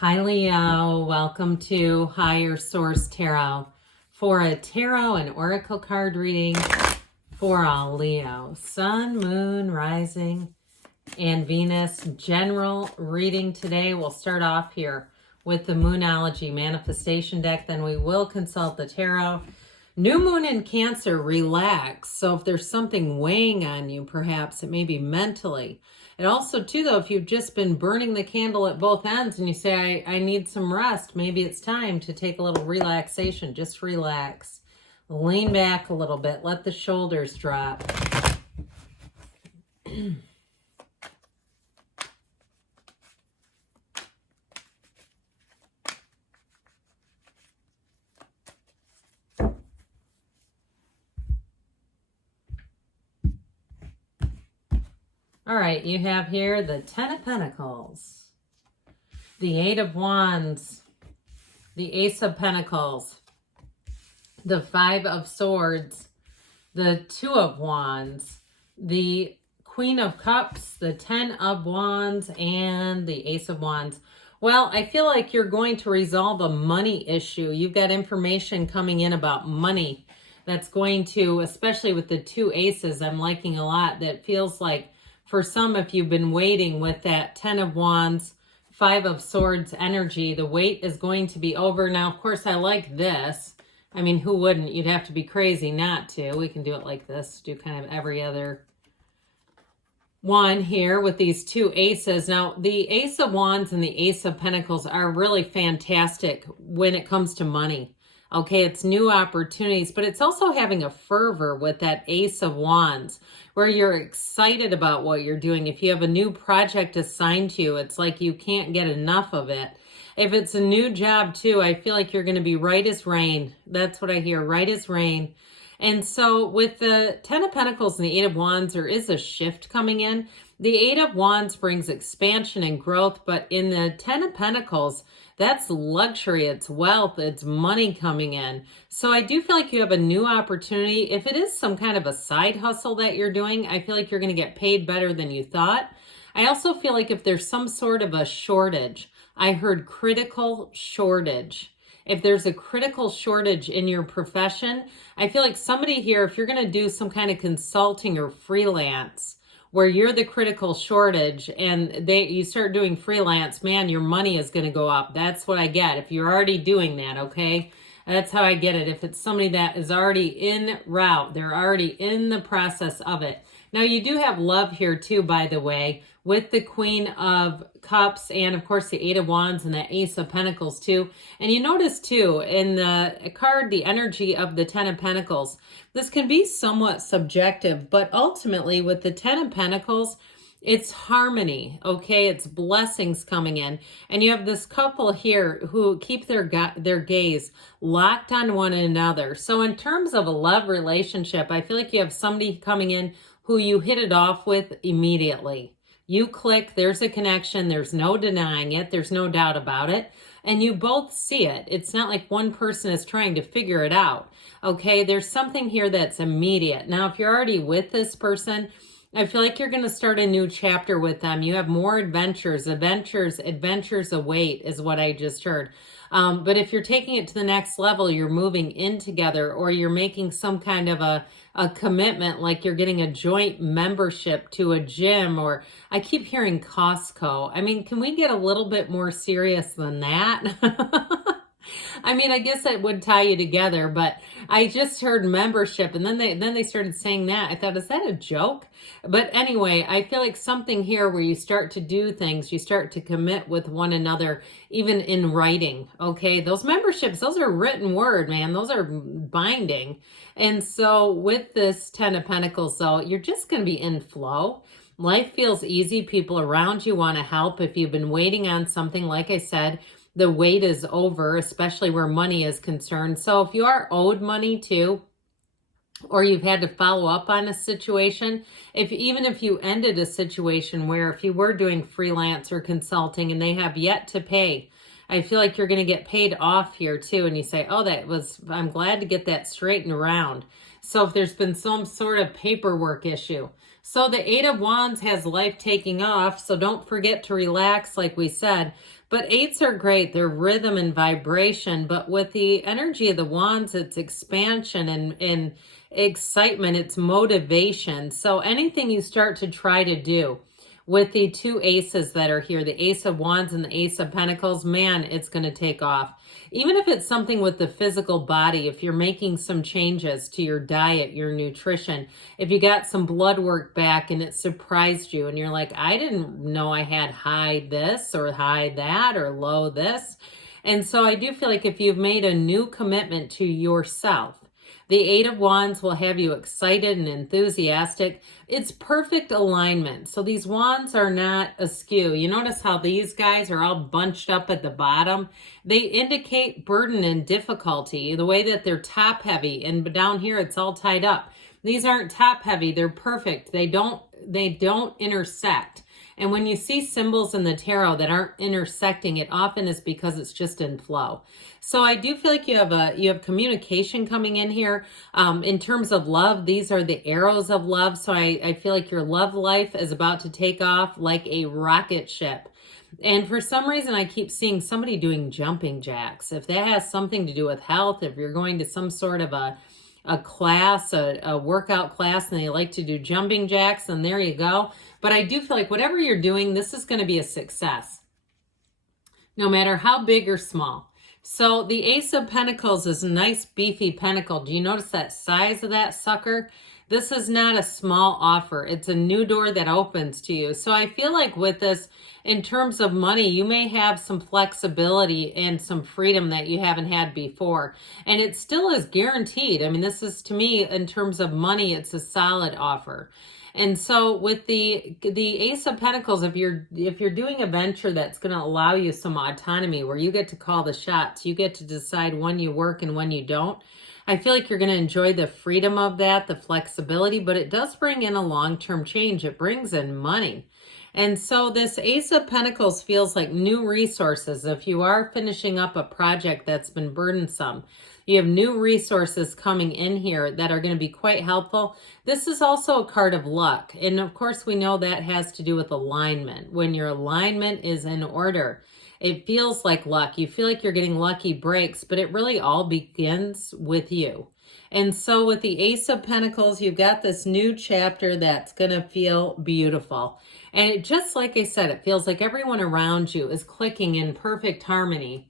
Hi, Leo. Welcome to Higher Source Tarot for a tarot and oracle card reading for all Leo. Sun, Moon, Rising, and Venus general reading today. We'll start off here with the Moonology Manifestation deck. Then we will consult the tarot. New moon in Cancer, relax. So if there's something weighing on you, perhaps it may be mentally. And also, too, though, if you've just been burning the candle at both ends and you say, I need some rest, maybe it's time to take a little relaxation. Just relax. Lean back a little bit. Let the shoulders drop. All right, you have here the Ten of Pentacles, the Eight of Wands, the Ace of Pentacles, the Five of Swords, the Two of Wands, the Queen of Cups, the Ten of Wands, and the Ace of Wands. Well, I feel like you're going to resolve a money issue. You've got information coming in about money that's going to, especially with the two aces, I'm liking a lot, that feels like for some, if you've been waiting with that Ten of Wands, Five of Swords energy, the wait is going to be over. Now, of course, I like this. I mean, who wouldn't? You'd have to be crazy not to. We can do it like this, do kind of every other one here with these two aces. Now, the Ace of Wands and the Ace of Pentacles are really fantastic when it comes to money. Okay, it's new opportunities, but it's also having a fervor with that Ace of Wands where you're excited about what you're doing. If you have a new project assigned to you, it's like you can't get enough of it. If it's a new job too, I feel like you're going to be right as rain. That's what I hear, right as rain. And so with the Ten of Pentacles and the Eight of Wands, there is a shift coming in. The Eight of Wands brings expansion and growth, but in the Ten of Pentacles, that's luxury, it's wealth, it's money coming in. So I do feel like you have a new opportunity. If it is some kind of a side hustle that you're doing, I feel like you're going to get paid better than you thought. I also feel like if there's some sort of a shortage, I heard critical shortage. If there's a critical shortage in your profession, I feel like somebody here, if you're going to do some kind of consulting or freelance, where you're the critical shortage and you start doing freelance, man, your money is going to go up. That's what I get. If you're already doing that, okay? That's how I get it. If it's somebody that is already en route, they're already in the process of it. Now, you do have love here too, by the way, with the Queen of Cups and, of course, the Eight of Wands and the Ace of Pentacles too. And you notice too, in the card, the energy of the Ten of Pentacles, this can be somewhat subjective, but ultimately with the Ten of Pentacles, it's harmony, okay? It's blessings coming in. And you have this couple here who keep their gaze locked on one another. So in terms of a love relationship, I feel like you have somebody coming in who you hit it off with immediately. You click, there's a connection, there's no denying it, there's no doubt about it, and you both see it. It's not like one person is trying to figure it out, okay? There's something here that's immediate. Now, if you're already with this person, I feel like you're going to start a new chapter with them. You have more adventures await is what I just heard. But if you're taking it to the next level, you're moving in together, or you're making some kind of a commitment, like you're getting a joint membership to a gym, or I keep hearing Costco. I mean, can we get a little bit more serious than that? I mean, I guess it would tie you together, but I just heard membership, and then they started saying that. I thought, is that a joke? But anyway, I feel like something here where you start to do things, you start to commit with one another, even in writing, okay? Those memberships, those are written word, man. Those are binding. And so with this Ten of Pentacles, though, you're just going to be in flow. Life feels easy. People around you want to help. If you've been waiting on something, like I said, the wait is over, especially where money is concerned. So if you are owed money too, or you've had to follow up on a situation, even if you ended a situation where if you were doing freelance or consulting and they have yet to pay, I feel like you're going to get paid off here too. And you say, oh, I'm glad to get that straightened around. So if there's been some sort of paperwork issue, So the Eight of Wands has life taking off, so don't forget to relax like we said. But eights are great. They're rhythm and vibration. But with the energy of the wands, it's expansion and excitement. It's motivation. So anything you start to try to do with the two aces that are here, the Ace of Wands and the Ace of Pentacles, man, it's going to take off. Even if it's something with the physical body, if you're making some changes to your diet, your nutrition, if you got some blood work back and it surprised you and you're like, I didn't know I had high this or high that or low this. And so I do feel like if you've made a new commitment to yourself, the Eight of Wands will have you excited and enthusiastic. It's perfect alignment. So these wands are not askew. You notice how these guys are all bunched up at the bottom? They indicate burden and difficulty, the way that they're top heavy, and down here it's all tied up. These aren't top heavy. They're perfect. They don't intersect. And when you see symbols in the tarot that aren't intersecting, it often is because it's just in flow. So I do feel like you have communication coming in here. In terms of love, these are the arrows of love. So I feel like your love life is about to take off like a rocket ship. And for some reason, I keep seeing somebody doing jumping jacks. If that has something to do with health, if you're going to some sort of a class, a workout class, and they like to do jumping jacks, and there you go. But I do feel like whatever you're doing, this is going to be a success, no matter how big or small. So the Ace of Pentacles is a nice beefy pentacle. Do you notice that size of that sucker? This is not a small offer. It's a new door that opens to you. So I feel like with this, in terms of money, you may have some flexibility and some freedom that you haven't had before. And it still is guaranteed. I mean, this is, to me, in terms of money, it's a solid offer. And so with the Ace of Pentacles, if you're doing a venture that's going to allow you some autonomy, where you get to call the shots, you get to decide when you work and when you don't, I feel like you're going to enjoy the freedom of that, the flexibility, but it does bring in a long-term change. It brings in money. And so this Ace of Pentacles feels like new resources. If you are finishing up a project that's been burdensome, you have new resources coming in here that are going to be quite helpful. This is also a card of luck. And of course, we know that has to do with alignment. When your alignment is in order, it feels like luck. You feel like you're getting lucky breaks, but it really all begins with you. And so with the Ace of Pentacles, you've got this new chapter that's going to feel beautiful. And it, just like I said, it feels like everyone around you is clicking in perfect harmony.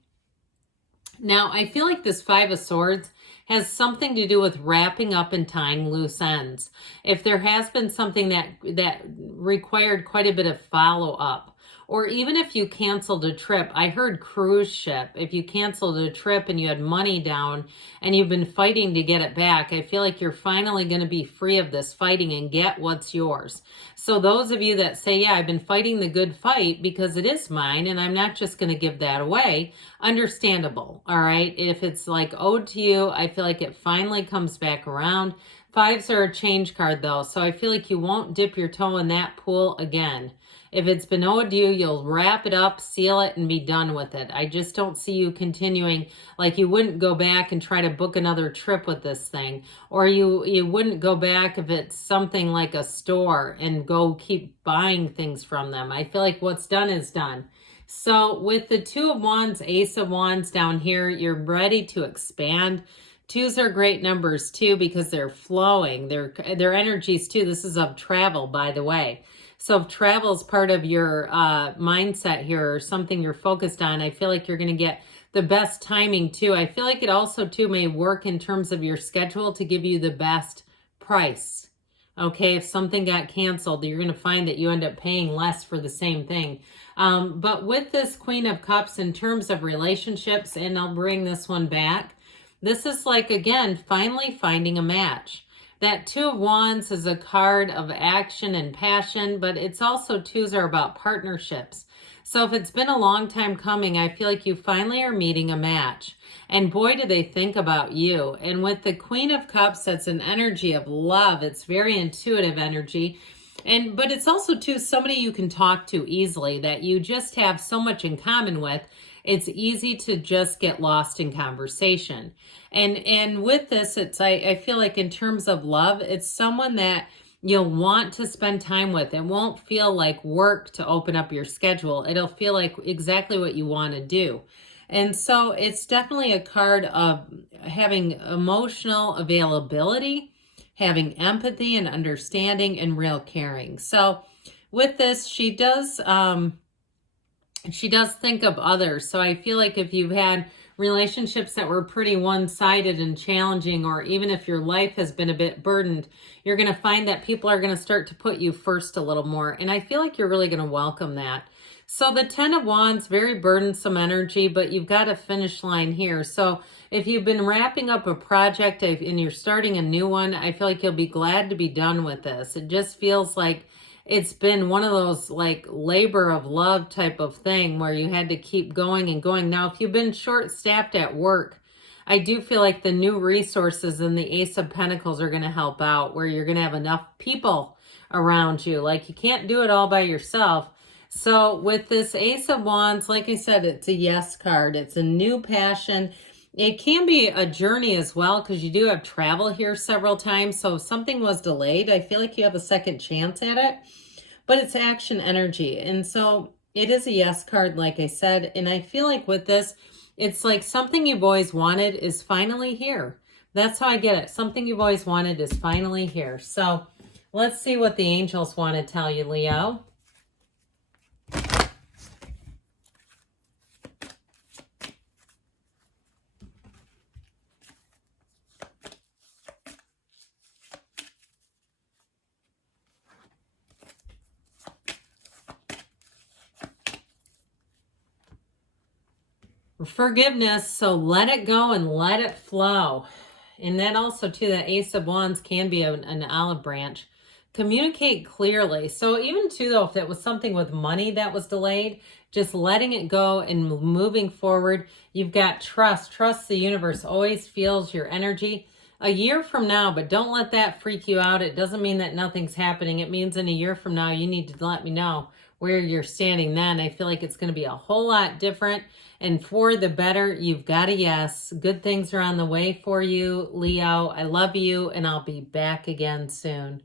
Now, I feel like this Five of Swords has something to do with wrapping up and tying loose ends. If there has been something that required quite a bit of follow-up, or even if you canceled a trip, I heard cruise ship. If you canceled a trip and you had money down and you've been fighting to get it back, I feel like you're finally going to be free of this fighting and get what's yours. So those of you that say, yeah, I've been fighting the good fight because it is mine and I'm not just going to give that away, understandable, all right? If it's like owed to you, I feel like it finally comes back around. Fives are a change card though, so I feel like you won't dip your toe in that pool again. If it's been owed you, you'll wrap it up, seal it, and be done with it. I just don't see you continuing. Like, you wouldn't go back and try to book another trip with this thing. Or you wouldn't go back if it's something like a store and go keep buying things from them. I feel like what's done is done. So with the Two of Wands, Ace of Wands down here, you're ready to expand. Twos are great numbers too because they're flowing. They're energies too. This is of travel, by the way. So if travel is part of your mindset here or something you're focused on, I feel like you're going to get the best timing too. I feel like it also too may work in terms of your schedule to give you the best price. Okay, if something got canceled, you're going to find that you end up paying less for the same thing. But with this Queen of Cups in terms of relationships, and I'll bring this one back, this is like, again, finally finding a match. That Two of Wands is a card of action and passion, but it's also twos are about partnerships. So if it's been a long time coming, I feel like you finally are meeting a match. And boy, do they think about you. And with the Queen of Cups, that's an energy of love. It's very intuitive energy. But it's also too somebody you can talk to easily, that you just have so much in common with. It's easy to just get lost in conversation. And with this, I feel like in terms of love, it's someone that you'll want to spend time with. It won't feel like work to open up your schedule. It'll feel like exactly what you want to do. And so it's definitely a card of having emotional availability, having empathy and understanding, and real caring. So with this, she does think of others. So I feel like if you've had relationships that were pretty one-sided and challenging, or even if your life has been a bit burdened, you're going to find that people are going to start to put you first a little more. And I feel like you're really going to welcome that. So the 10 of Wands, very burdensome energy, but you've got a finish line here. So if you've been wrapping up a project and you're starting a new one, I feel like you'll be glad to be done with this. It just feels like it's been one of those like labor of love type of thing where you had to keep going and going. Now, if you've been short-staffed at work, I do feel like the new resources and the Ace of Pentacles are going to help out, where you're going to have enough people around you. Like, you can't do it all by yourself. So with this Ace of Wands, like I said, it's a yes card. It's a new passion. It can be a journey as well, because you do have travel here several times. So if something was delayed, I feel like you have a second chance at it. But it's action energy. And so it is a yes card, like I said. And I feel like with this, it's like something you've always wanted is finally here. That's how I get it. Something you've always wanted is finally here. So let's see what the angels want to tell you, Leo. Forgiveness, so let it go and let it flow. And that also, too, that Ace of Wands can be an olive branch. Communicate clearly. So even, too, though, if it was something with money that was delayed, just letting it go and moving forward. You've got trust. Trust the universe always feels your energy. A year from now, but don't let that freak you out. It doesn't mean that nothing's happening. It means in a year from now, you need to let me know where you're standing then. I feel like it's going to be a whole lot different and for the better. You've got a yes. Good things are on the way for you, Leo. I love you, and I'll be back again soon.